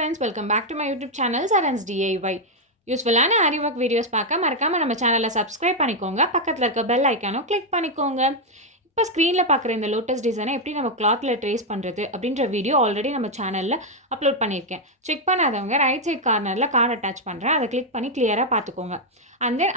friends, welcome back to my YouTube channel Saran's DIY. யூஸ்ஃபுல்லான Aariwork videos பார்க்க மறக்காம நம்ம சேனலை சப்ஸ்கிரைப் பண்ணிக்கோங்க. பக்கத்தில் இருக்க பெல் ஐக்கானும் கிளிக் பண்ணிக்கோங்க. இப்போ ஸ்க்ரீனில் பார்க்குற இந்த லோட்டஸ் டிசைனை எப்படி நம்ம கிளாத்தில் ட்ரேஸ் பண்ணுறது அப்படின்ற வீடியோ ஆல்ரெடி நம்ம சேனலில் அப்லோட் பண்ணியிருக்கேன். செக் பண்ணாதவங்க ரைட் சைட் கார்னரில் கார்டு அட்டாச் பண்ணுறேன், அதை கிளிக் பண்ணி கிளியராக பார்த்துக்கோங்க.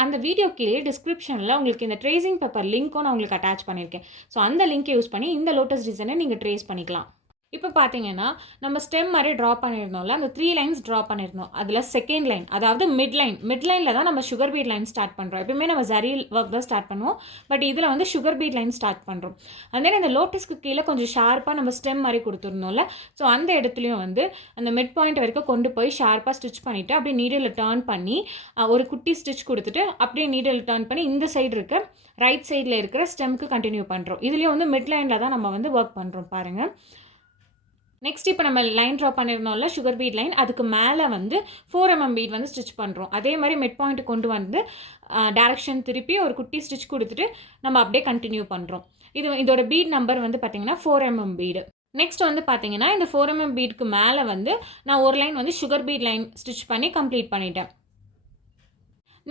அந்த வீடியோ கீழே டிஸ்கிரிப்ஷனில் உங்களுக்கு இந்த ட்ரேசிங் பேப்பர் லிங்க்கும் நான் உங்களுக்கு அட்டாச் பண்ணியிருக்கேன். ஸோ அந்த லிங்க்கை யூஸ் பண்ணி இந்த லோட்டஸ் டிசைனை நீங்கள் ட்ரேஸ் பண்ணிக்கலாம். இப்போ பார்த்தீங்கன்னா நம்ம ஸ்டெம் மாதிரி ட்ரா பண்ணியிருந்தோம்ல, அந்த 3 லைன்ஸ் ட்ரா பண்ணியிருந்தோம். அதில் செகண்ட் லைன், அதாவது மிட் லைனில் தான் நம்ம சுகர் பீட் லைன் ஸ்டார்ட் பண்ணுறோம். எப்பவுமே நம்ம ஜரி ஒர்க் தான் ஸ்டார்ட் பண்ணுவோம், பட் இதில் வந்து சுகர் பீட் லைன் ஸ்டார்ட் பண்ணுறோம். அந்த இந்த லோட்டஸ்க்கு கீழே கொஞ்சம் ஷார்ப்பாக நம்ம ஸ்டெம் மாதிரி கொடுத்துருந்தோம்ல, ஸோ அந்த இடத்துலையும் வந்து அந்த மிட் பாயிண்ட் வரைக்கும் கொண்டு போய் ஷார்ப்பாக ஸ்டிச் பண்ணிவிட்டு அப்படியே நீடில் டர்ன் பண்ணி ஒரு குட்டி ஸ்டிச் கொடுத்துட்டு அப்படியே நீடில் டர்ன் பண்ணி இந்த சைடு இருக்க ரைட் சைடில் இருக்கிற ஸ்டெம்க்கு கண்டினியூ பண்ணுறோம். இதுலேயும் வந்து மிட் லைனில் தான் நம்ம வந்து ஒர்க் பண்ணுறோம் பாருங்கள். நெக்ஸ்ட் இப்போ நம்ம லைன் ட்ரா பண்ணியிருந்தோம்ல சுகர் பீட் லைன், அதுக்கு மேலே வந்து 4mm பீட் வந்து ஸ்டிச் பண்ணுறோம். அதே மாதிரி மிட் பாயிண்ட் கொண்டு வந்து டேரக்ஷன் திருப்பி ஒரு குட்டி ஸ்டிச் கொடுத்துட்டு நம்ம அப்படியே கண்டினியூ பண்ணுறோம். இதோட பீட் நம்பர் வந்து பார்த்திங்கன்னா 4mm பீடு. நெக்ஸ்ட் வந்து பார்த்தீங்கன்னா இந்த 4mm பீடுக்கு மேலே வந்து நான் ஒரு லைன் வந்து சுகர் பீட் லைன் ஸ்டிச் பண்ணி கம்ப்ளீட் பண்ணிட்டேன்.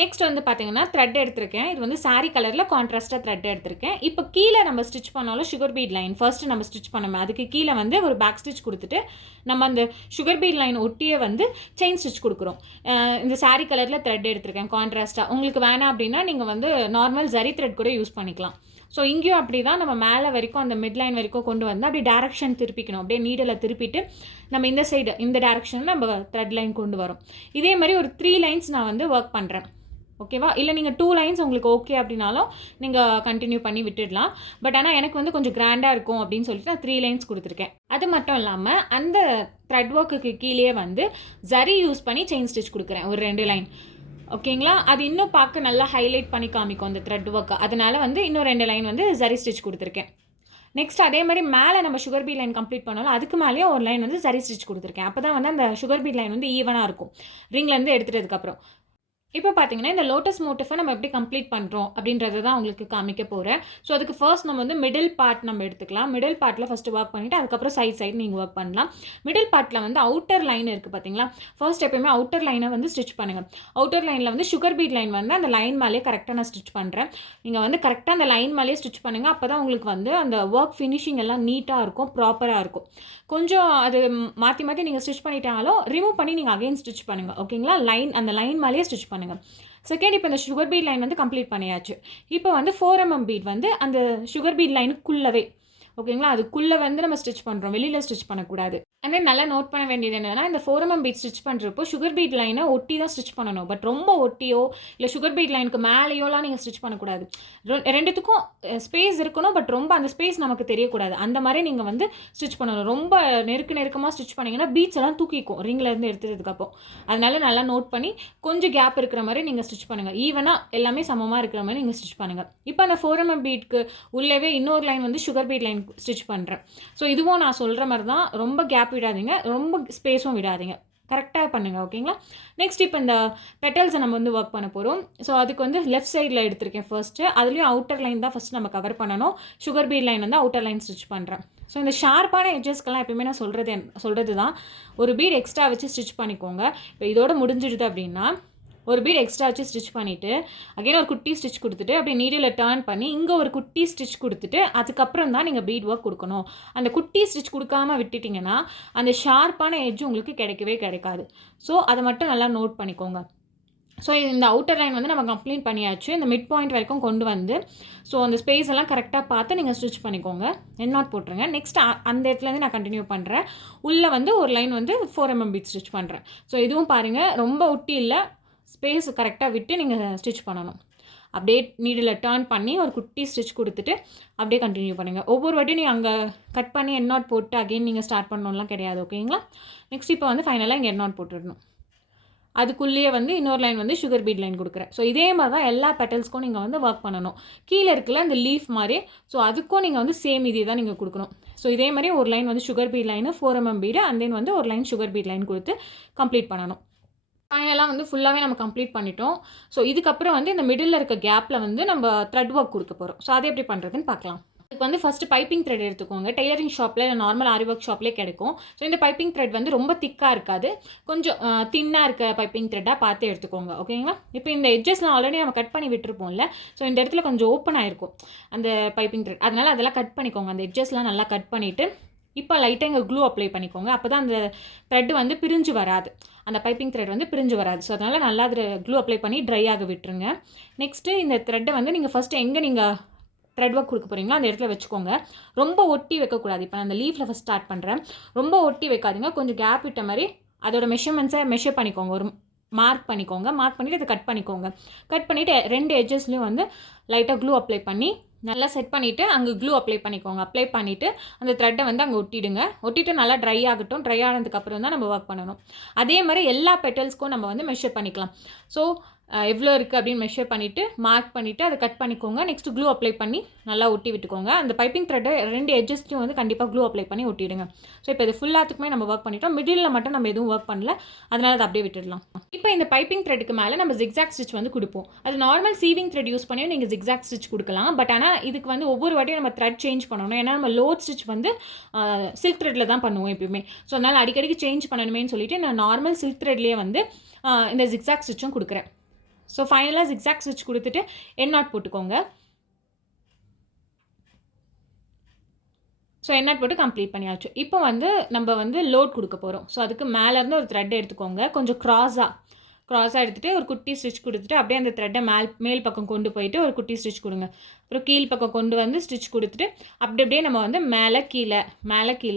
நெக்ஸ்ட் வந்து பார்த்தீங்கன்னா த்ரெட் எடுத்திருக்கேன். இது வந்து சாரி கலரில் கான்ட்ராஸ்ட்டாக த்ரெட் எடுத்திருக்கேன். இப்போ கீழே நம்ம ஸ்டிச் பண்ணாலும் சுகர் பீட் லைன் ஃபர்ஸ்ட்டு நம்ம ஸ்டிச் பண்ணோம், அதுக்கு கீழே வந்து ஒரு பேக் ஸ்டிச் கொடுத்துட்டு நம்ம அந்த சுகர் பீட் லைன் ஒட்டியே வந்து செயின் ஸ்டிச் கொடுக்குறோம். இந்த சாரி கலரில் த்ரெட் எடுத்திருக்கேன் கான்ட்ராஸ்ட்டாக. உங்களுக்கு வேணாம் அப்படின்னா நீங்கள் வந்து நார்மல் ஜரி த்ரெட் கூட யூஸ் பண்ணிக்கலாம். ஸோ இங்கேயும் அப்படி தான் நம்ம மேலே வரைக்கும் அந்த மிட் லைன் வரைக்கும் கொண்டு வந்து அப்படியே டேரக்ஷன் திருப்பிக்கணும். அப்படியே நீடில் திருப்பிட்டு நம்ம இந்த சைடு இந்த டேரக்ஷனில் நம்ம த்ரெட் லைன் கொண்டு வரோம். இதே மாதிரி ஒரு 3 லைன்ஸ் நான் வந்து ஒர்க் பண்ணுறேன். ஓகேவா? இல்லை நீங்கள் 2 லைன்ஸ் உங்களுக்கு ஓகே அப்படின்னாலும் நீங்கள் கண்டினியூ பண்ணி விட்டுடலாம். பட் ஆனால் எனக்கு வந்து கொஞ்சம் கிராண்டாக இருக்கும் அப்படின்னு சொல்லிட்டு நான் 3 லைன்ஸ் கொடுத்துருக்கேன். அது மட்டும் இல்லாமல் அந்த த்ரெட் ஒர்க்குக்கு கீழே வந்து ஜரி யூஸ் பண்ணி செயின் ஸ்டிச் கொடுக்குறேன் ஒரு 2 லைன். ஓகேங்களா? அது இன்னும் பார்க்க நல்லா ஹைலைட் பண்ணி காமிக்கும் அந்த த்ரெட் ஒர்க்கு. அதனால வந்து இன்னும் 2 லைன் வந்து ஜரி ஸ்டிச் கொடுத்துருக்கேன். நெக்ஸ்ட் அதே மாதிரி மேலே நம்ம சுகர் பீட் லைன் கம்ப்ளீட் பண்ணாலும் அதுக்கு மேலேயே ஒரு லைன் வந்து ஜரி ஸ்டிச் கொடுத்துருக்கேன். அப்போ தான் வந்து அந்த சுகர் பீட் லைன் வந்து ஈவனாக இருக்கும் ரிங்லேருந்து எடுத்துட்டதுக்கப்புறம். இப்போ பார்த்தீங்கன்னா இந்த லோட்டஸ் மோட்டிஃபை நம்ம எப்படி கம்ப்ளீட் பண்ணுறோம் அப்படின்றத தான் உங்களுக்கு காமிக்க போகிறேன். ஸோ அதுக்கு ஃபர்ஸ்ட் நம்ம வந்து மிடில் பார்ட் நம்ம எடுத்துக்கலாம். மிடில் பார்ட்டில் ஃபஸ்ட்டு ஒர்க் பண்ணிவிட்டு அதுக்கப்புறம் சைடு நீங்கள் ஒர்க் பண்ணலாம். மிடில் பார்ட்டில் வந்து அவுட்டர் லைன் இருக்குது பார்த்தீங்களா, ஃபர்ஸ்ட் எப்போயுமே அவுட்டர் லைனை வந்து ஸ்டிச் பண்ணுங்கள். அவுட்டர் லைனில் வந்து சுகர் பீட் லைன் வந்து அந்த லைன் மேலேயே கரெக்டாக நான் ஸ்டிச் பண்ணுறேன். நீங்கள் வந்து கரெக்டாக அந்த லைன் மேலேயே ஸ்டிச் பண்ணுங்கள். அப்போ தான் உங்களுக்கு வந்து அந்த ஒர்க் ஃபினிஷிங் எல்லாம் நீட்டாக இருக்கும், ப்ராப்பராக இருக்கும். கொஞ்சம் அது மாற்றி மாற்றி நீங்கள் ஸ்டிச் பண்ணிட்டாலும் ரிமூவ் பண்ணி நீங்கள் அகைன் ஸ்டிச் பண்ணுங்கள். ஓகேங்களா? அந்த லைன் மேலேயே ஸ்டிச் பண்ணுங்கள். செகண்ட் இப்போ இந்த சுகர் பீட் லைன் வந்து கம்ப்ளீட் பண்ணியாச்சு. இப்போ வந்து 4mm பீட் வந்து அந்த சுகர் பீட் லைனுக்குள்ளவே, ஓகேங்களா, அதுக்குள்ளே வந்து நம்ம ஸ்டிச் பண்ணுறோம், வெளியில் ஸ்டிச் பண்ணக்கூடாது. அண்ட் தென் நல்லா நோட் பண்ண வேண்டியது என்னென்னா இந்த 4mm பீட் ஸ்டிச் பண்ணுறப்போ சுகர் பீட் லைனை ஒட்டி தான் ஸ்டிச் பண்ணணும். பட் ரொம்ப ஒட்டியோ இல்லை சுகர் பீட் லைனுக்கு மேலேயோலாம் நீங்கள் ஸ்டிச் பண்ணக்கூடாது. ரெண்டுத்துக்கும் ஸ்பேஸ் இருக்கணும், பட் ரொம்ப அந்த ஸ்பேஸ் நமக்கு தெரியக்கூடாது. அந்த மாதிரி நீங்கள் வந்து ஸ்டிச் பண்ணணும். ரொம்ப நெருக்கமாக ஸ்டிச் பண்ணிங்கன்னா பீட்ஸ் எல்லாம் தூக்கிக்கும் ரிங்லேருந்து எடுத்துறதுக்கப்புறம். அதனால நல்லா நோட் பண்ணி கொஞ்சம் கேப் இருக்கிற மாதிரி நீங்கள் ஸ்டிச் பண்ணுங்கள். ஈவனாக எல்லாமே சமமாக இருக்கிற மாதிரி நீங்கள் ஸ்டிச் பண்ணுங்கள். இப்போ அந்த 4mm பீட்க்கு உள்ளவே இன்னொரு லைன் வந்து சுகர் பீட் லைன் ஸ்டிச் பண்ணுறேன். ஸோ இதுவும் நான் சொல்கிற மாதிரி தான், ரொம்ப கேப் விடாதீங்க, ரொம்ப ஸ்பேஸும் விடாதீங்க, கரெக்டாக பண்ணுங்கள். ஓகேங்களா? நெக்ஸ்ட் இப்போ இந்த பெட்டல்ஸை நம்ம வந்து ஒர்க் பண்ண போகிறோம். ஸோ அதுக்கு வந்து லெஃப்ட் சைடில் எடுத்திருக்கேன் ஃபர்ஸ்ட்டு. அதுலேயும் அவுட்டர் லைன் தான் ஃபஸ்ட் நம்ம கவர் பண்ணணும். சுகர் பீட் லைன் வந்து அவுட்டர் லைன் ஸ்டிச் பண்ணுறேன். ஸோ இந்த ஷார்ப்பான எட்ஜஸ்க்கெல்லாம் எப்பயுமே நான் சொல்கிறது தான், ஒரு பீட் எக்ஸ்ட்ரா வச்சு ஸ்டிச் பண்ணிக்கோங்க. இப்போ இதோட முடிஞ்சிடுது அப்படின்னா ஒரு பீட் எக்ஸ்ட்ரா வச்சு ஸ்டிச் பண்ணிவிட்டு அகைன் ஒரு குட்டி ஸ்டிச் கொடுத்துட்டு அப்படியே நீடில் டர்ன் பண்ணி இங்கே ஒரு குட்டி ஸ்டிச் கொடுத்துட்டு அதுக்கப்புறம் தான் நீங்கள் பீட் ஒர்க் கொடுக்கணும். அந்த குட்டி ஸ்டிச் கொடுக்காமல் விட்டுட்டிங்கன்னா அந்த ஷார்ப்பான எட்ஜ் உங்களுக்கு கிடைக்கவே கிடைக்காது. ஸோ அதை மட்டும் நல்லா நோட் பண்ணிக்கோங்க. ஸோ இந்த அவுட்டர் லைன் வந்து நம்ம கம்ப்ளீட் பண்ணியாச்சு. இந்த மிட் பாயிண்ட் வரைக்கும் கொண்டு வந்து ஸோ அந்த ஸ்பேஸ் எல்லாம் கரெக்டாக பார்த்து நீங்கள் ஸ்டிச் பண்ணிக்கோங்க. என் நாட் போட்டுருங்க. நெக்ஸ்ட் அந்த இடத்துலேருந்து நான் கண்டினியூ பண்ணுறேன். உள்ளே வந்து ஒரு லைன் வந்து 4mm பீட் ஸ்டிச் பண்ணுறேன். ஸோ இதுவும் பாருங்கள், ரொம்ப ஒட்டி இல்லை, ஸ்பேஸ் கரெக்டாக விட்டு நீங்கள் ஸ்டிச் பண்ணணும். அப்படியே நீடில் டர்ன் பண்ணி ஒரு குட்டி ஸ்டிச் கொடுத்துட்டு அப்படியே கண்டினியூ பண்ணுங்கள். ஒவ்வொரு வாட்டியும் நீங்கள் அங்கே கட் பண்ணி என் நாட் போட்டு அகைன் நீங்கள் ஸ்டார்ட் பண்ணணும்லாம் கிடையாது. ஓகேங்களா? நெக்ஸ்ட் இப்போ வந்து ஃபைனலாக இங்கே என் நாட் போட்டுடணும். அதுக்குள்ளேயே வந்து இன்னொரு லைன் வந்து சுகர் பீட் லைன் கொடுக்குறேன். ஸோ இதே மாதிரி தான் எல்லா பெட்டல்ஸ்க்கும் நீங்கள் வந்து ஒர்க் பண்ணணும். கீழே இருக்குல்ல இந்த லீஃப் மாதிரி, ஸோ அதுக்கும் நீங்கள் வந்து சேம் இதே தான் நீங்கள் கொடுக்கணும். ஸோ இதே மாதிரி ஒரு லைன் வந்து sugar bead line 4mm bead and then வந்து ஒரு லைன் சுகர் பீட் லைன் கொடுத்து கம்ப்ளீட் பண்ணணும். ஃபைனலாக வந்து ஃபுல்லாகவே நம்ம கம்ப்ளீட் பண்ணிட்டோம். ஸோ இதுக்கப்புறம் வந்து இந்த மிடில் இருக்க கேப்பில் வந்து நம்ம த்ரெட் ஒர்க் கொடுக்க போகிறோம். ஸோ அதை எப்படி பண்ணுறதுன்னு பார்க்கலாம். இதுக்கு வந்து ஃபஸ்ட்டு பைப்பிங் த்ரெட் எடுத்துக்கோங்க. டெய்லரிங் ஷாப்பில் இல்லை நார்மல் ஆரி ஒர்க் ஷாப்லேயே கிடைக்கும். ஸோ இந்த பைப்பிங் த்ரெட் வந்து ரொம்ப திக்காக இருக்காது, கொஞ்சம் தின்னாக இருக்க பைப்பிங் த்ரெட்டாக பார்த்து எடுத்துக்கோங்க. ஓகேங்களா? இப்போ இந்த எட்ஜஸ்லாம் ஆல்ரெடி நம்ம கட் பண்ணி விட்டுருப்போம்ல, ஸோ இந்த இடத்துல கொஞ்சம் ஓப்பன் ஆகிருக்கும் அந்த பைப்பிங் த்ரெட். அதனால் அதெல்லாம் கட் பண்ணிக்கோங்க. அந்த எட்ஜஸ்லாம் நல்லா கட் பண்ணிவிட்டு இப்போ லைட்டாக இங்கே க்ளூ அப்ளை பண்ணிக்கோங்க. அப்போ தான் அந்த த்ரெட் வந்து பிரிஞ்சு வராது, அந்த பைப்பிங் த்ரெட் வந்து பிரிஞ்சு வராது. ஸோ அதனால் நல்லா அதில் க்ளூ அப்ளை பண்ணி ட்ரை ஆக விட்டுருங்க. நெக்ஸ்ட்டு இந்த த்ரெட்டை வந்து நீங்கள் ஃபஸ்ட்டு எங்கே நீங்கள் த்ரெட் ஒர்க் கொடுக்க போகிறீங்களோ அந்த இடத்துல வச்சுக்கோங்க. ரொம்ப ஒட்டி வைக்கக்கூடாது. இப்போ நான் அந்த லீஃபில் ஃபஸ்ட் ஸ்டார்ட் பண்ணுறேன். ரொம்ப ஒட்டி வைக்காதீங்க, கொஞ்சம் கேப் விட்ட மாதிரி அதோட மெஷர்மெண்ட்ஸை மெஷர் பண்ணிக்கோங்க. ஒரு மார்க் பண்ணிக்கோங்க. மார்க் பண்ணிவிட்டு அதை கட் பண்ணிக்கோங்க. கட் பண்ணிவிட்டு 2 எட்ஜஸ்லேயும் வந்து லைட்டாக க்ளூ அப்ளை பண்ணி நல்லா செட் பண்ணிவிட்டு அங்கே க்ளூ அப்ளை பண்ணிக்கோங்க. அப்ளை பண்ணிவிட்டு அந்த த்ரெட்டை வந்து அங்கே ஒட்டிடுங்க. ஒட்டிட்டு நல்லா ட்ரை ஆகட்டும். ட்ரை ஆனதுக்கப்புறம் தான் நம்ம ஒர்க் பண்ணணும். அதே மாதிரி எல்லா பெட்டல்ஸ்க்கும் நம்ம வந்து மெஷர் பண்ணிக்கலாம். ஸோ எவ்வளோ இருக்குது அப்படின்னு மெஷர் பண்ணிவிட்டு மார்க் பண்ணிவிட்டு அதை கட் பண்ணிக்கோங்க. நெக்ஸ்ட்டு க்ளூ அப்ளை பண்ணி நல்லா ஒட்டி விட்டுக்கோங்க. அந்த பைப்பிங் த்ரெட்டை 2 எட்ஜஸ்லையும் வந்து கண்டிப்பாக க்ளூ அப்ளை பண்ணி ஒட்டிடுங்க. ஸோ இப்போ இது ஃபுல்லாத்துக்குமே நம்ம ஒர்க் பண்ணிட்டோம். மிடில் மட்டும் நம்ம எதுவும் ஒர்க் பண்ணல, அதனால் அதை அப்படியே விட்டுடலாம். இப்போ இந்த பைப்பிங் த்ரெட்டுக்கு மேலே நம்ம ஜிக்ஸாக் ஸ்டிச் வந்து கொடுப்போம். அது நார்மல் சீவிங் த்ரெட் யூஸ் பண்ணியும் நீங்கள் ஜிக்ஸாக் ஸ்டிச் கொடுக்கலாம். பட் ஆனால் இதுக்கு வந்து ஒவ்வொரு வாட்டியும் நம்ம த்ரெட் சேஞ்ச் பண்ணணும். ஏன்னா நம்ம லோட் ஸ்டிச் வந்து சில்க் த்ரெட்டில் தான் பண்ணுவோம் எப்பயுமே. ஸோ அதனால் அடிக்கடிக்கு சேஞ்ச் பண்ணணுமேனு சொல்லிட்டு நான் நார்மல் சில்க் த்ரெட்லேயே வந்து இந்த ஜிக்ஸாக் ஸ்டிச்சும் கொடுக்குறேன். ஸோ ஃபைனலாக ஜிக்ஸாக் ஸ்டிச் கொடுத்துட்டு எண்ட் நாட் போட்டுக்கோங்க. ஸோ எண்ட் நாட் போட்டு கம்ப்ளீட் பண்ணியாச்சு. இப்போ வந்து நம்ம வந்து லோட் கொடுக்க போகிறோம். ஸோ அதுக்கு மேலேருந்து ஒரு த்ரெட் எடுத்துக்கோங்க. கொஞ்சம் க்ராஸாக எடுத்துகிட்டு ஒரு குட்டி ஸ்டிச் கொடுத்துட்டு அப்படியே அந்த த்ரெட்டை மேல் பக்கம் கொண்டு போயிட்டு ஒரு குட்டி ஸ்டிச் கொடுங்க. அப்புறம் கீழ் பக்கம் கொண்டு வந்து ஸ்டிச் கொடுத்துட்டு அப்படியே நம்ம வந்து மேலே கீழே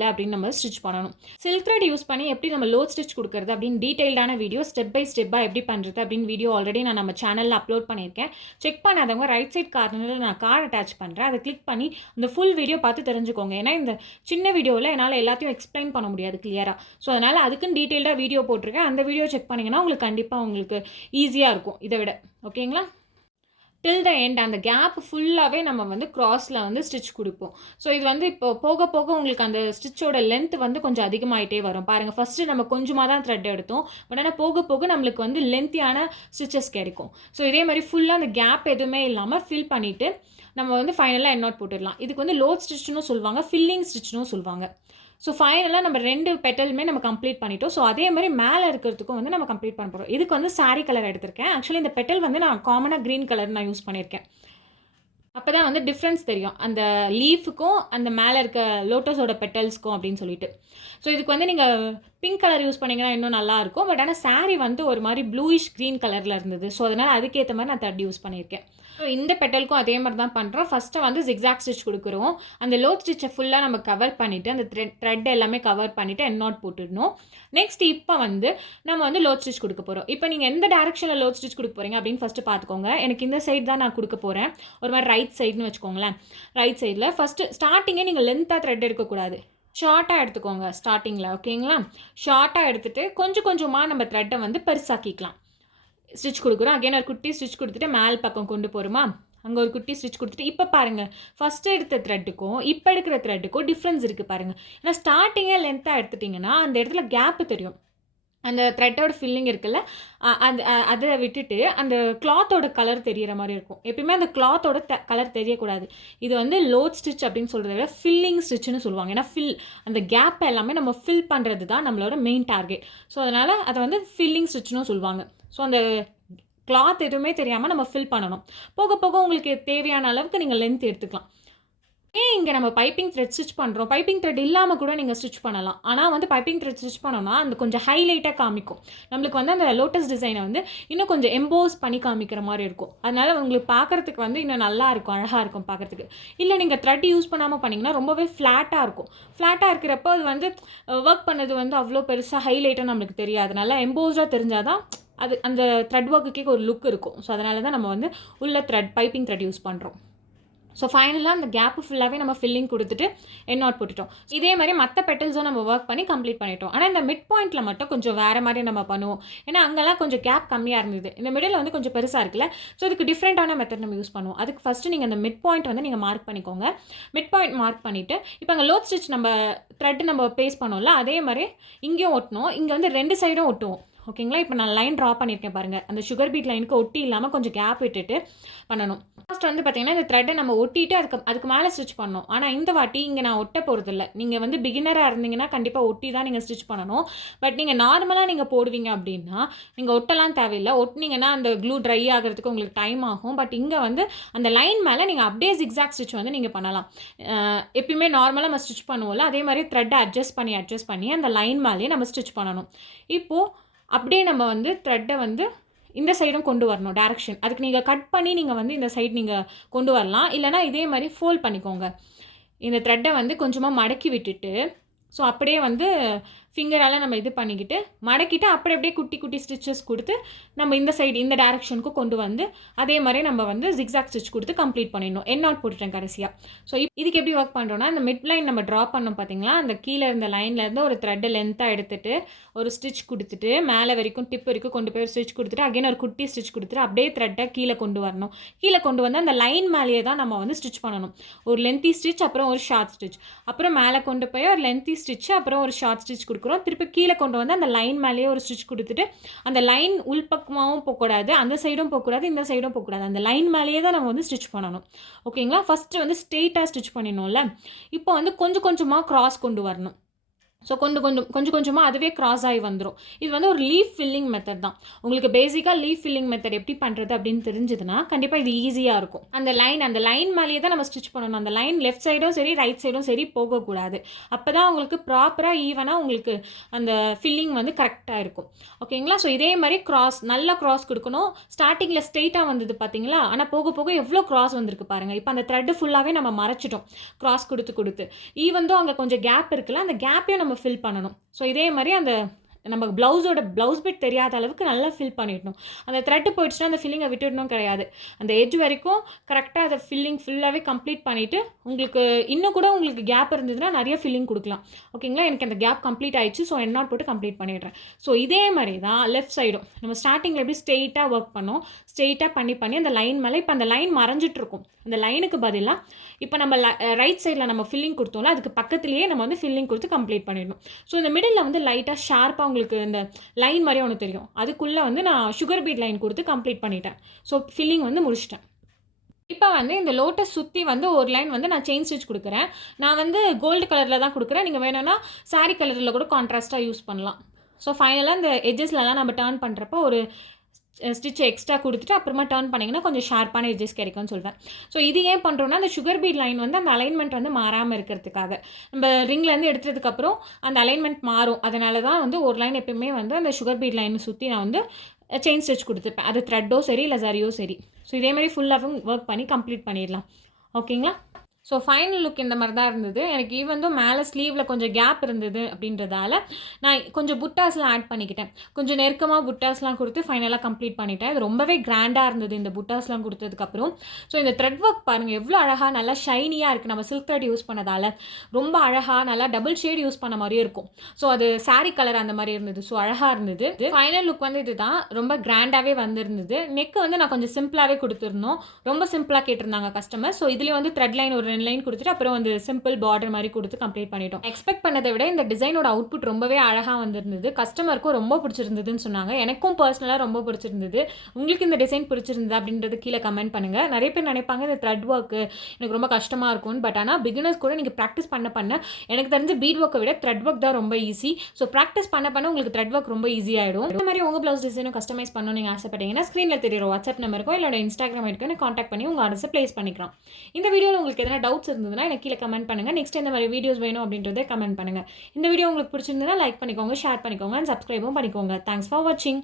அப்படின்னு நம்ம ஸ்டிச் பண்ணணும். சில்க் த்ரெட் யூஸ் பண்ணி எப்படி நம்ம லோட் ஸ்டிச் கொடுக்குறது அப்படின்னு டீட்டெயில்டான வீடியோ ஸ்டெப் பை ஸ்டெப்பாக எப்படி பண்ணுறது அப்படின்னு வீடியோ ஆல்ரெடி நான் நம்ம சேனலில் அப்லோட் பண்ணியிருக்கேன். செக் பண்ணாதவங்க ரைட் சைட் கார்னரில் நான் கார்டு அட்டாச் பண்ணுறேன். அதை கிளிக் பண்ணி இந்த ஃபுல் வீடியோ பார்த்து தெரிஞ்சுக்கோங்க. ஏன்னா இந்த சின்ன வீடியோவில் என்னால் எல்லாத்தையும் எக்ஸ்பிளைன் பண்ண முடியாது கிளியராக. ஸோ அதனால் அதுக்குன்னு டீட்டெயில்டாக வீடியோ போட்டிருக்கேன். அந்த வீடியோ செக் பண்ணிங்கன்னா உங்களுக்கு கண்டிப்பாக உங்களுக்கு ஈஸியாக இருக்கும் இதை விட. ஓகேங்களா? டில் த எண்ட் அந்த கேப் ஃபுல்லாகவே நம்ம வந்து க்ராஸில் வந்து ஸ்டிச் கொடுப்போம். ஸோ இது வந்து இப்போ போக போக உங்களுக்கு அந்த ஸ்டிச்சோட லென்த் வந்து கொஞ்சம் அதிகமாகிட்டே வரும். பாருங்கள், ஃபஸ்ட்டு நம்ம கொஞ்சமாக தான் த்ரெட் எடுத்தோம். பட் ஆனால் போக போக நம்மளுக்கு வந்து லென்த்தியான ஸ்டிச்சஸ் கிடைக்கும். ஸோ இதே மாதிரி ஃபுல்லாக அந்த கேப் எதுவுமே இல்லாமல் ஃபில் பண்ணிவிட்டு நம்ம வந்து ஃபைனலாக எண்ட் நாட் போட்டுடலாம். இதுக்கு வந்து லோட் ஸ்டிச்னும் சொல்லுவாங்க, ஃபில்லிங் ஸ்டிச்னும் சொல்லுவாங்க. ஸோ ஃபைனலாக நம்ம 2 பெட்டலுமே நம்ம கம்ப்ளீட் பண்ணிட்டோம். ஸோ அதே மாதிரி மேலே இருக்கிறதுக்கும் வந்து நம்ம கம்ப்ளீட் பண்ண போகிறோம். இதுக்கு வந்து சாரீ கலர் எடுத்திருக்கேன். ஆக்சுவலி இந்த பெட்டல் வந்து நான் காமனாக க்ரீன் கலர் நான் யூஸ் பண்ணியிருக்கேன். அப்போ தான் வந்து டிஃப்ரென்ஸ் தெரியும் அந்த லீஃபுக்கும் அந்த மேலே இருக்க லோட்டஸோட பெட்டல்ஸ்க்கும் அப்படின்னு சொல்லிட்டு. ஸோ இதுக்கு வந்து நீங்கள் பிங்க் கலர் யூஸ் பண்ணிங்கன்னா இன்னும் நல்லாயிருக்கும். பட் ஆனால் சாரீ வந்து ஒரு மாதிரி ப்ளூயிஷ் க்ரீன் கலரில் இருந்தது. ஸோ அதனால் அதுக்கேற்ற மாதிரி நான் த்ரெட் யூஸ் பண்ணியிருக்கேன். ஸோ இந்த பெட்டலுக்கும் அதே மாதிரி தான் பண்ணுறோம். ஃபஸ்ட்டு வந்து ஜிக்ஸாக் ஸ்டிச் கொடுக்குறோம். அந்த லோட் ஸ்டிச்சை ஃபுல்லாக நம்ம கவர் பண்ணிவிட்டு அந்த த்ரெட் எல்லாமே கவர் பண்ணிவிட்டு எண்ட் நாட் போட்டுடணும். நெக்ஸ்ட் இப்போ வந்து நம்ம வந்து லோட் ஸ்டிச் கொடுக்க போகிறோம். இப்போ நீங்கள் எந்த டேரெக்ஷனில் லோட் ஸ்டிச் கொடுக்க போகிறீங்க அப்படின்னு ஃபஸ்ட்டு பார்த்துக்கோங்க. எனக்கு இந்த சைடு தான் நான் கொடுக்க போகிறேன். ஒரு மாதிரி ரைட் சைடுன்னு வச்சுக்கோங்களேன். ரைட் சைடில் ஃபஸ்ட்டு ஸ்டார்டிங்கே நீங்கள் லென்த்தாக த்ரெட் எடுக்கக்கூடாது, ஷார்ட்டாக எடுத்துக்கோங்க ஸ்டார்டிங்கில். ஓகேங்களா? ஷார்ட்டாக எடுத்துகிட்டு கொஞ்சம் கொஞ்சமாக நம்ம த்ரெட்டை வந்து பெருசாக்கிக்கலாம். ஸ்டிச் கொடுக்குறோம். அகைன் ஒரு குட்டி ஸ்டிச் கொடுத்துட்டு மேல் பக்கம் கொண்டு போகிறோமா, அங்கே ஒரு குட்டி ஸ்டிச் கொடுத்துட்டு இப்போ பாருங்கள், ஃபஸ்ட்டு எடுத்த த்ரெட்டுக்கும் இப்போ எடுக்கிற த்ரெட்டுக்கும் டிஃப்ரென்ஸ் இருக்குது பாருங்கள். ஏன்னா ஸ்டார்டிங்கே லென்த்தாக எடுத்துட்டிங்கன்னா அந்த இடத்துல கேப்பு தெரியும். அந்த த்ரெட்டோட ஃபில்லிங் இருக்குல்ல, அதை விட்டுட்டு அந்த கிளாத்தோட கலர் தெரிகிற மாதிரி இருக்கும். எப்பயுமே அந்த கிளாத்தோட கலர் தெரியக்கூடாது. இது வந்து லோட் ஸ்டிச் அப்படின்னு சொல்கிறத விட ஃபில்லிங் ஸ்டிச்சுன்னு சொல்லுவாங்க. ஏன்னா அந்த கேப்பை எல்லாமே நம்ம ஃபில் பண்ணுறது தான் நம்மளோட மெயின் டார்கெட். ஸோ அதனால் அதை வந்து ஃபில்லிங் ஸ்டிச்சுன்னு சொல்லுவாங்க. ஸோ அந்த கிளாத் எதுவுமே தெரியாமல் நம்ம ஃபில் பண்ணணும். போக போக உங்களுக்கு தேவையான அளவுக்கு நீங்கள் லென்த் எடுத்துக்கலாம். இங்கே நம்ம பைப்பிங் த்ரெட் ஸ்டிச் பண்ணுறோம். பைப்பிங் த்ரெட் இல்லாமல் கூட நீங்கள் ஸ்டிச் பண்ணலாம். ஆனால் வந்து பைப்பிங் த்ரெட் ஸ்டிச் பண்ணோன்னா அந்த கொஞ்சம் ஹைலைட்டாக காமிக்கும். நம்மளுக்கு வந்து அந்த லோட்டஸ் டிசைனை வந்து இன்னும் கொஞ்சம் எம்போஸ் பண்ணி காமிக்கிற மாதிரி இருக்கும். அதனால் உங்களுக்கு பார்க்குறதுக்கு வந்து இன்னும் நல்லா இருக்கும், அழகாக இருக்கும் பார்க்குறதுக்கு. இல்லை நீங்கள் த்ரெட் யூஸ் பண்ணாமல் பண்ணிங்கன்னா ரொம்பவே ஃப்ளாட்டாக இருக்கும். ஃப்ளாட்டாக இருக்கிறப்போ அது வந்து ஒர்க் பண்ணது வந்து அவ்வளோ பெருசாக ஹைலைட்டாக நம்மளுக்கு தெரியாது. அதனால் எம்போஸ்டாக தெரிஞ்சால் தான் அது அந்த த்ரெட் ஒர்க்குக்கே ஒரு லுக் இருக்கும். ஸோ அதனால தான் நம்ம வந்து உள்ள பைப்பிங் த்ரெட் யூஸ் பண்ணுறோம். ஸோ ஃபைனலாக அந்த கேப்பு ஃபுல்லாகவே நம்ம ஃபில்லிங் கொடுத்துட்டு எண்ட் நாட் போட்டுட்டோம். இதே மாதிரி மற்ற பெட்டல்ஸும் நம்ம ஒர்க் பண்ணி கம்ப்ளீட் பண்ணிட்டோம். ஆனால் இந்த மிட் பாயிண்ட்டில் மட்டும் கொஞ்சம் வேறு மாதிரி நம்ம பண்ணுவோம். ஏன்னா அங்கெல்லாம் கொஞ்சம் கேப் கம்மியாக இருந்தது. இந்த மிடில் வந்து கொஞ்சம் பெருசாக இருக்குல்ல, ஸோ இதுக்கு டிஃப்ரெண்ட்டான மெத்தட் நம்ம யூஸ் பண்ணுவோம். அதுக்கு ஃபஸ்ட்டு நீங்கள் அந்த மிட் பாயிண்ட் வந்து நீங்கள் மார்க் பண்ணிக்கோங்க. மிட் பாயிண்ட் மார்க் பண்ணிவிட்டு இப்போ அங்கே லோட் ஸ்டிச் நம்ம த்ரெட் நம்ம பேஸ்ட் பண்ணோம்ல, அதே மாதிரி இங்கேயும் ஒட்டணும். இங்கே வந்து 2 சைடும் ஒட்டுவோம். ஓகேங்களா? இப்போ நான் லைன் ட்ரா பண்ணியிருக்கேன் பாருங்கள். அந்த சுகர் பீட் லைனுக்கு ஒட்டி இல்லாமல் கொஞ்சம் கேப் விட்டுட்டு பண்ணணும். ஃபர்ஸ்ட் வந்து பார்த்தீங்கன்னா, இந்த த்ரெட்டை நம்ம ஒட்டிட்டு அதுக்கு மேலே ஸ்டிச் பண்ணணும். ஆனால் இந்த வாட்டி இங்கே நான் ஒட்ட போகிறதில்ல. நீங்கள் வந்து பிகினராக இருந்தீங்கன்னா கண்டிப்பாக ஒட்டி தான் நீங்கள் ஸ்டிச் பண்ணணும். பட் நீங்கள் நார்மலாக நீங்கள் போடுவீங்க அப்படின்னா நீங்கள் ஒட்டலாம் தேவையில்லை. ஒட்டினீங்கன்னா அந்த க்ளூ ட்ரை ஆகிறதுக்கு உங்களுக்கு டைம் ஆகும். பட் இங்கே வந்து அந்த லைன் மேலே நீங்கள் அப்படியே ஜிக்ஸாக் ஸ்டிச் வந்து நீங்கள் பண்ணலாம். எப்பயுமே நார்மலாக நம்ம ஸ்டிச் பண்ணுவோம்ல, அதே மாதிரி த்ரெட்டை அட்ஜஸ்ட் பண்ணி அந்த லைன் மேலேயே நம்ம ஸ்டிச் பண்ணணும். இப்போது அப்படியே நம்ம வந்து த்ரெட்டை வந்து இந்த சைடும் கொண்டு வரணும் டைரக்ஷன். அதுக்கு நீங்கள் கட் பண்ணி நீங்கள் வந்து இந்த சைடு நீங்கள் கொண்டு வரலாம். இல்லைனா இதே மாதிரி ஃபோல்ட் பண்ணிக்கோங்க. இந்த த்ரெட்டை வந்து கொஞ்சமாக மடக்கி விட்டுட்டு ஸோ அப்படியே வந்து ஃபிங்கரால் நம்ம இது பண்ணிக்கிட்டு மடக்கிட்டு அப்படியே குட்டி குட்டி ஸ்டிச்சஸ் கொடுத்து நம்ம இந்த சைடு இந்த டேரெக்ஷனுக்கு கொண்டு வந்து அதே மாதிரி நம்ம வந்து ஜிக்ஸாக் ஸ்டிச் கொடுத்து கம்ப்ளீட் பண்ணிடணும். என் நாட் போட்டுட்டேன் கடைசியாக. ஸோ இதுக்கு எப்படி ஒர்க் பண்ணுறோன்னா, அந்த மிட் லைன் நம்ம ட்ரா பண்ணோம் பார்த்தீங்களா, அந்த கீழே இருந்த லைன்லேருந்து ஒரு த்ரெட்டை லென்த்தாக எடுத்துகிட்டு ஒரு ஸ்டிச் கொடுத்துட்டு மேலே வரைக்கும் டிப் வரைக்கும் கொண்டு போய் ஒரு ஸ்டிச் கொடுத்துட்டு அகைன் ஒரு குட்டி ஸ்டிச் கொடுத்துட்டு அப்படியே த்ரெட்டை கீழே கொண்டு வரணும். கீழே கொண்டு வந்து அந்த லைன் மேலேயே தான் நம்ம வந்து ஸ்டிச் பண்ணணும். ஒரு லென்த்தி ஸ்டிச், அப்புறம் ஒரு ஷார்ட் ஸ்டிச், அப்புறம் மேலே கொண்டு போய் ஒரு லென்த்தி ஸ்டிச், அப்புறம் ஒரு ஷார்ட் ஸ்டிச் கொடுக்குறோம். திருப்பி கீழே கொண்டு வந்து அந்த லைன் மேலேயே ஒரு ஸ்டிச் கொடுத்துட்டு அந்த லைன் உள்பக்கமாகவும் போகக்கூடாது, அந்த சைடும் போகக்கூடாது, இந்த சைடும் போகக்கூடாது, அந்த லைன் மேலேயே தான் நம்ம வந்து ஸ்டிச் பண்ணணும். ஓகேங்களா? ஃபஸ்ட்டு வந்து ஸ்ட்ரெயிட்டாக ஸ்டிச் பண்ணிடணும்ல. இப்போ வந்து கொஞ்சம் கொஞ்சமாக கிராஸ் கொண்டு வரணும். ஸோ கொஞ்சம் கொஞ்சமாக அதுவே கிராஸ் ஆகி வந்துடும். இது வந்து ஒரு லீஃப் ஃபில்லிங் மெத்தட் தான். உங்களுக்கு பேசிக்காக லீஃப் ஃபில்லிங் மெத்தட் எப்படி பண்ணுறது அப்படின்னு தெரிஞ்சதுன்னா கண்டிப்பாக இது ஈஸியாக இருக்கும். அந்த லைன் மேலேயே தான் நம்ம ஸ்டிச் பண்ணணும். அந்த லைன் லெஃப்ட் சைடும் சரி ரைட் சைடும் சரி போகக்கூடாது. அப்போ தான் உங்களுக்கு ப்ராப்பராக ஈவனாக உங்களுக்கு அந்த ஃபில்லிங் வந்து கரெக்டாக இருக்கும். ஓகேங்களா? ஸோ இதே மாதிரி நல்லா கிராஸ் கொடுக்கணும். ஸ்டார்டிங்கில் ஸ்ட்ரெயிட்டாக வந்தது பார்த்தீங்களா, ஆனால் போக போக எவ்வளோ கிராஸ் வந்திருக்கு பாருங்கள். இப்போ அந்த த்ரெட்டு ஃபுல்லாகவே நம்ம மறைச்சிட்டோம் கிராஸ் கொடுத்து. ஈவன் அங்கே கொஞ்சம் கேப் இருக்குல்ல, அந்த கேப்பையும் நம்ம ஃபில் பண்ணணும். ஸோ இதே மாதிரி அந்த நம்ம ப்ளவுஸ் பிட் தெரியாத அளவுக்கு நல்லா ஃபில் பண்ணிடணும். அந்த த்ரெட்டு போயிடுச்சுன்னா அந்த ஃபில்லிங்கை விட்டுடணும் கிடையாது. அந்த எட்ஜ் வரைக்கும் கரெக்டாக அதை ஃபில்லிங் ஃபுல்லாகவே கம்ப்ளீட் பண்ணிவிட்டு உங்களுக்கு இன்னும் கூட உங்களுக்கு கேப் இருந்ததுன்னா நிறைய ஃபில்லிங் கொடுக்கலாம். ஓகேங்களா? எனக்கு அந்த கேப் கம்ப்ளீட் ஆயிடுச்சு. ஸோ என் நாட் போட்டு கம்ப்ளீட் பண்ணிடுறேன். ஸோ இதே மாதிரி தான் லெஃப்ட் சைடும் நம்ம ஸ்டார்டிங்கில் எப்படி ஸ்ட்ரெயிட்டாக ஒர்க் பண்ணோம், ஸ்ட்ரெயிட்டாக பண்ணி அந்த லைன் மேலே இப்போ அந்த லைன் மறைஞ்சிட்ருக்கும். அந்த லைனுக்கு பதிலாக இப்போ நம்ம ரைட் சைடில் நம்ம ஃபில்லிங் கொடுத்தோம்ல, அதுக்கு பக்கத்துலேயே நம்ம வந்து ஃபில்லிங் கொடுத்து கம்ப்ளீட் பண்ணிடணும். ஸோ இந்த மிடில் வந்து லைட்டாக ஷார்ப்பாக உங்களுக்கு இந்த லைன் மாதிரி ஒன்று தெரியும். அதுக்குள்ளே வந்து நான் சுகர் பீட் லைன் கொடுத்து கம்ப்ளீட் பண்ணிட்டேன். ஸோ ஃபில்லிங் வந்து முடிச்சிட்டேன். இப்போ வந்து இந்த லோட்டஸ் சுற்றி வந்து ஒரு லைன் வந்து நான் செயின் ஸ்டிச் கொடுக்குறேன். நான் வந்து கோல்டு கலரில் தான் கொடுக்குறேன். நீங்கள் வேணும்னா சாரீ கலரில் கூட கான்ட்ராஸ்ட்டாக யூஸ் பண்ணலாம். ஸோ ஃபைனலாக இந்த எட்ஜஸ்லலாம் நம்ம டர்ன் பண்ணுறப்போ ஒரு ஸ்டிச் எக்ஸ்ட்ரா கொடுத்துட்டு அப்புறமா டர்ன் பண்ணிங்கன்னா கொஞ்சம் ஷார்ப்பான எட்ஜஸ் கிடைக்கும்னு சொல்வேன். ஸோ இது ஏன் பண்ணுறோன்னா, அந்த சுகர் பீட் லைன் வந்து அந்த அலைன்மெண்ட் வந்து மாறாமல் இருக்கிறதுக்காக. நம்ம ரிங்லேருந்து எடுத்ததுக்கப்புறம் அந்த அலைன்மெண்ட் மாறும். அதனால தான் வந்து ஒரு லைன் எப்பயுமே வந்து அந்த சுகர் பீட் லைனை சுற்றி நான் வந்து செயின் ஸ்டிச் கொடுத்துருப்பேன். அது த்ரெட்டோ சரி இல்லை ஜரியோ சரி. ஸோ இதே மாதிரி ஃபுல்லாகவும் ஒர்க் பண்ணி கம்ப்ளீட் பண்ணிடலாம். ஓகேங்களா? ஸோ ஃபைனல் லுக் இந்த மாதிரி தான் இருந்தது. எனக்கு ஈவன் மேலே ஸ்லீவில் கொஞ்சம் கேப் இருந்தது அப்படின்றதால நான் கொஞ்சம் புட்டாஸ்லாம் ஆட் பண்ணிக்கிட்டேன். கொஞ்சம் நெருக்கமாக புட்டாஸ்லாம் கொடுத்து ஃபைனலாக கம்ப்ளீட் பண்ணிட்டேன். இது ரொம்பவே கிராண்டாக இருந்தது இந்த புட்டாஸ்லாம் கொடுத்ததுக்கப்புறம். ஸோ இந்த த்ரெட் ஒர்க் பாருங்கள் எவ்வளோ அழகாக நல்லா ஷைனியாக இருக்குது. நம்ம சில்க் த்ரெட் யூஸ் பண்ணதால் ரொம்ப அழகாக நல்லா டபுள் ஷேட் யூஸ் பண்ண மாதிரியே இருக்கும். ஸோ அது சாரீ கலர் அந்த மாதிரி இருந்தது. ஸோ அழகாக இருந்தது. ஃபைனல் லுக் வந்து இது தான் ரொம்ப கிராண்டாகவே வந்திருந்தது. நெக்கு வந்து நான் கொஞ்சம் சிம்பிளாகவே கொடுத்துருந்தோம். ரொம்ப சிம்பிளாக கேட்டிருந்தாங்க கஸ்டமர். ஸோ இதுலேயும் வந்து த்ரெட் லைன் ஒரு லைன் கொடுத்துட்டு அப்புறம் வந்து சிம்பிள் பார்டர் மாதிரி கொடுத்து கம்ப்ளீட் பண்ணிட்டோம். எக்ஸ்பெக்ட் பண்ணதை விட இந்த டிசைனோட அவுட்புட் ரொம்பவே அழகாக வந்திருந்தது. கஸ்டமருக்கும் ரொம்ப பிடிச்சிருந்ததுன்னு சொன்னாங்க. எனக்கும் பர்சனலாக ரொம்ப பிடிச்சிருந்தது. உங்களுக்கு இந்த டிசைன் பிடிச்சிருந்தது அப்படின்றது கீழே கமெண்ட் பண்ணுங்கள். நிறைய பேர் நினைப்பாங்க இந்த த்ரெட் ஒர்க்கு எனக்கு ரொம்ப கஷ்டமாக இருக்கும். பட் ஆனால் பிகினர்ஸ் கூட நீங்கள் ப்ராக்டிஸ் பண்ண எனக்கு தெரிஞ்ச பீட் ஒர்க்கை விட த்ரெட் ஒர்க் தான் ரொம்ப ஈஸி. ஸோ ப்ராக்டிஸ் பண்ண உங்களுக்கு த்ரெட் ஒர்க் ரொம்ப ஈஸியாகிடும். இந்த மாதிரி உங்கள் ப்ளவுஸ் டிசைனும் கஸ்டமைஸ் பண்ணணும் நீங்கள் ஆசைப்பட்டீங்கன்னா ஸ்க்ரீனில் தெரியுற வாட்ஸ்அப் நம்பருக்கோ இல்லை இன்ஸ்டாகிராம் இருக்குன்னு காண்டாக்ட் பண்ணி உங்கள் ஆர்டர்ஸை ப்ளேஸ் பண்ணிக்கலாம். இந்த வீடியோவில் உங்களுக்கு எதனா டவுட்ஸ் இருந்ததுன்னா எனக்கு கீழே கமெண்ட் பண்ணுங்கள். நெக்ஸ்ட் இந்த மாதிரி வீடியோஸ் வேணும் அப்படின்றத கமெண்ட் பண்ணுங்கள். இந்த வீடியோ உங்களுக்கு பிடிச்சிருந்ததுன்னா லைக் பண்ணிக்கோங்க, ஷேர் பண்ணிக்கோங்க, அண்ட் சப்ஸ்கிரைபும் பண்ணிக்கோங்க. தேங்க்ஸ் ஃபார் வாட்சிங்.